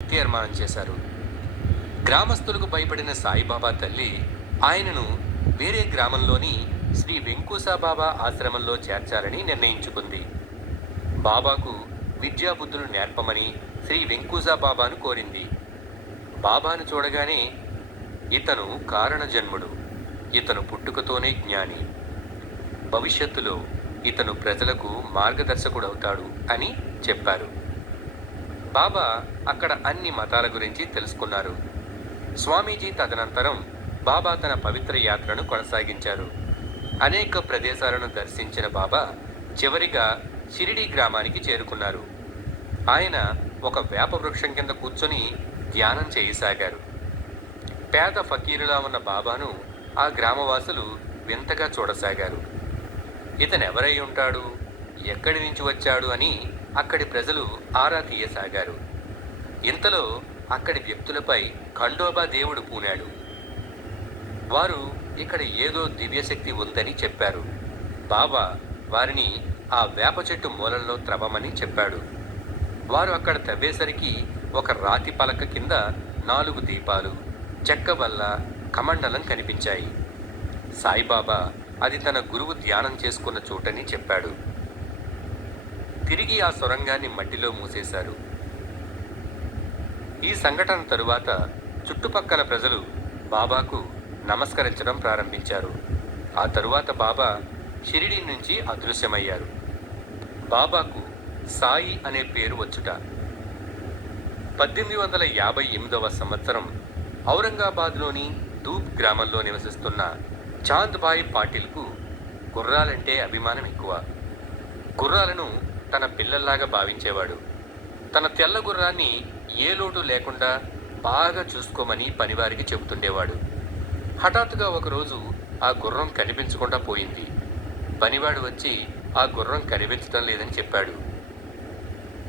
తీర్మానం చేశారు. గ్రామస్తులకు భయపడిన సాయిబాబా తల్లి ఆయనను వేరే గ్రామంలోని శ్రీ వెంకూసాబాబా ఆశ్రమంలో చేర్చాలని నిర్ణయించుకుంది. బాబాకు విద్యాబుద్ధులు నేర్పమని శ్రీ వెంకూసాబాబాను కోరింది. బాబాను చూడగానే ఇతను కారణ జన్ముడు, ఇతను పుట్టుకతోనే జ్ఞాని, భవిష్యత్తులో ఇతను ప్రజలకు మార్గదర్శకుడవుతాడు అని చెప్పారు. బాబా అక్కడ అన్ని మతాల గురించి తెలుసుకున్నారు. స్వామీజీ తదనంతరం బాబా తన పవిత్ర యాత్రను కొనసాగించారు. అనేక ప్రదేశాలను దర్శించిన బాబా చివరిగా షిరిడీ గ్రామానికి చేరుకున్నారు. ఆయన ఒక వేప వృక్షం కింద కూర్చొని ధ్యానం చేయసాగారు. పేద ఫకీరులా ఉన్న బాబాను ఆ గ్రామవాసులు వింతగా చూడసాగారు. ఇతనెవరై ఉంటాడు, ఎక్కడి నుంచి వచ్చాడు అని అక్కడి ప్రజలు ఆరా తీయసాగారు. ఇంతలో అక్కడి వ్యక్తులపై ఖండోబా దేవుడు పూనాడు. వారు ఇక్కడ ఏదో దివ్యశక్తి ఉందని చెప్పారు. బాబా వారిని ఆ వేప చెట్టు మూలంలో త్రవ్వమని చెప్పాడు. వారు అక్కడ తవ్వేసరికి ఒక రాతి పలక కింద 4 దీపాలు, చెక్క వల్ల కమండలం కనిపించాయి. సాయిబాబా అది తన గురువు ధ్యానం చేసుకున్న చోటని చెప్పాడు. తిరిగి ఆ సొరంగాన్ని మట్టిలో మూసేశారు. ఈ సంఘటన తరువాత చుట్టుపక్కల ప్రజలు బాబాకు నమస్కరించడం ప్రారంభించారు. ఆ తరువాత బాబా షిరిడీ నుంచి అదృశ్యమయ్యారు. బాబాకు సాయి అనే పేరు వచ్చుట 1858వ సంవత్సరం ఔరంగాబాద్లోని ధూప్ గ్రామంలో నివసిస్తున్న చాంద్ భాయ్ పాటిల్కు గుర్రాలంటే అభిమానం ఎక్కువ. గుర్రాలను తన పిల్లల్లాగా భావించేవాడు. తన తెల్ల గుర్రాన్ని ఏ లోటు లేకుండా బాగా చూసుకోమని పనివారికి చెబుతుండేవాడు. హఠాత్తుగా ఒకరోజు ఆ గుర్రం కనిపించకుండా పోయింది. పనివాడు వచ్చి ఆ గుర్రం కనిపించడం లేదని చెప్పాడు.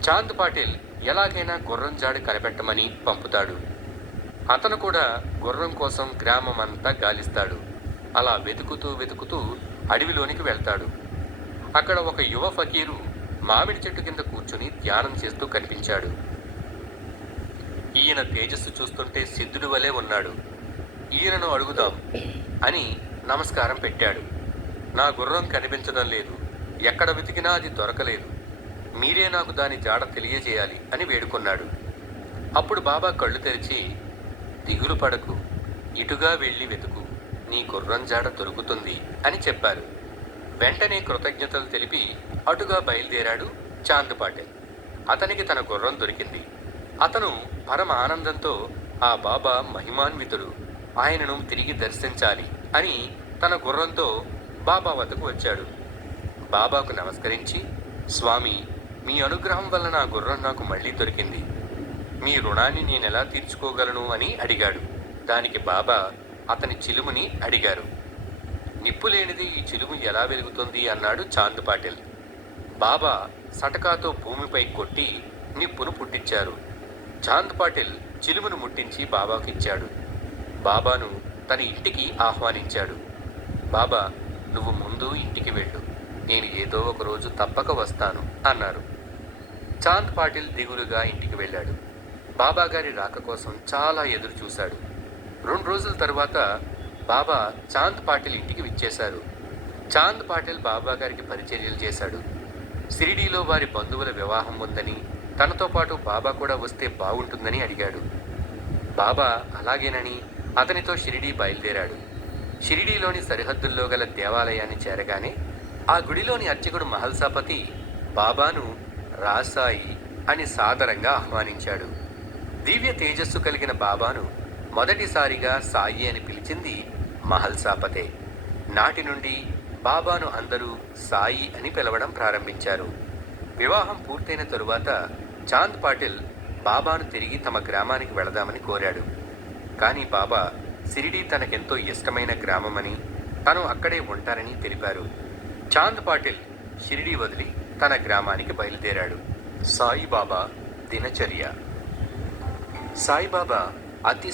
చాంద్ పాటిల్ ఎలాగైనా గుర్రం జాడు కనిపెట్టమని పంపుతాడు. అతను కూడా గుర్రం కోసం గ్రామం అంతా గాలిస్తాడు. అలా వెతుకుతూ అడవిలోనికి వెళ్తాడు. అక్కడ ఒక యువ ఫకీరు మామిడి చెట్టు కింద కూర్చుని ధ్యానం చేస్తూ కనిపించాడు. ఈయన తేజస్సు చూస్తుంటే సిద్ధుడి వలె ఉన్నాడు. ఈయనను అడుగుదాం అని నమస్కారం పెట్టాడు. నా గుర్రం కనిపించడం లేదు, ఎక్కడ వెతికినా అది దొరకలేదు, మీరే నాకు దాని జాడ తెలియజేయాలి అని వేడుకున్నాడు. అప్పుడు బాబా కళ్ళు తెరిచి, దిగులు పడకు, ఇటుగా వెళ్ళి వెతుకు, నీ గుర్రం జాడ దొరుకుతుంది అని చెప్పారు. వెంటనే కృతజ్ఞతలు తెలిపి అటుగా బయలుదేరాడు చాంద్ పాటిల్. అతనికి తన గుర్రం దొరికింది. అతను పరమ ఆనందంతో ఆ బాబా మహిమాన్వితుడు, ఆయనను తిరిగి దర్శించాలి అని తన గుర్రంతో బాబా వద్దకు వచ్చాడు. బాబాకు నమస్కరించి, స్వామి, మీ అనుగ్రహం వల్ల నా గుర్రం నాకు మళ్ళీ దొరికింది. మీ రుణాన్ని నేనెలా తీర్చుకోగలను అని అడిగాడు. దానికి బాబా అతని చిలుముని అడిగారు. నిప్పు లేనిది ఈ చిలుము ఎలా వెలుగుతుంది అన్నాడు చాంద్ పాటిల్. బాబా సటకాతో భూమిపై కొట్టి నిప్పును పుట్టించారు. చాంద్ పాటిల్ చిలుమును ముట్టించి బాబాకు ఇచ్చాడు. బాబాను తన ఇంటికి ఆహ్వానించాడు. బాబా, నువ్వు ముందు ఇంటికి వెళ్ళు, నేను ఏదో ఒక రోజు తప్పక వస్తాను అన్నారు. చాంద్ పాటిల్ దిగులుగా ఇంటికి వెళ్ళాడు. బాబాగారి రాక కోసం చాలా ఎదురు చూశాడు. 2 రోజుల తరువాత బాబా చాంద్ పాటిల్ ఇంటికి విచ్చేశారు. చాంద్ పాటిల్ బాబా గారికి పరిచర్యలు చేశాడు. షిరిడీలో వారి బంధువుల వివాహం ఉందని, తనతో పాటు బాబా కూడా వస్తే బాగుంటుందని అడిగాడు. బాబా అలాగేనని అతనితో షిరిడీ బయలుదేరాడు. షిరిడీలోని సరిహద్దుల్లో గల దేవాలయాన్ని చేరగానే ఆ గుడిలోని అర్చకుడు మహల్సాపతి బాబాను రాసాయి అని సాదరంగా ఆహ్వానించాడు. దివ్య తేజస్సు కలిగిన బాబాను మొదటిసారిగా సాయి అని పిలిచింది మహల్సాపతే. నాటి నుండి బాబాను అందరూ సాయి అని పిలవడం ప్రారంభించారు. వివాహం పూర్తయిన తరువాత చాంద్ పాటిల్ బాబాను తిరిగి తమ గ్రామానికి వెళదామని కోరాడు. కానీ బాబా షిరిడీ తనకెంతో ఇష్టమైన గ్రామమని, తను అక్కడే ఉంటారని తెలిపారు. చాంద్ పాటిల్ షిరిడీ వదిలి తన గ్రామానికి బయలుదేరాడు. సాయిబాబా దినచర్య. సాయిబాబా అతి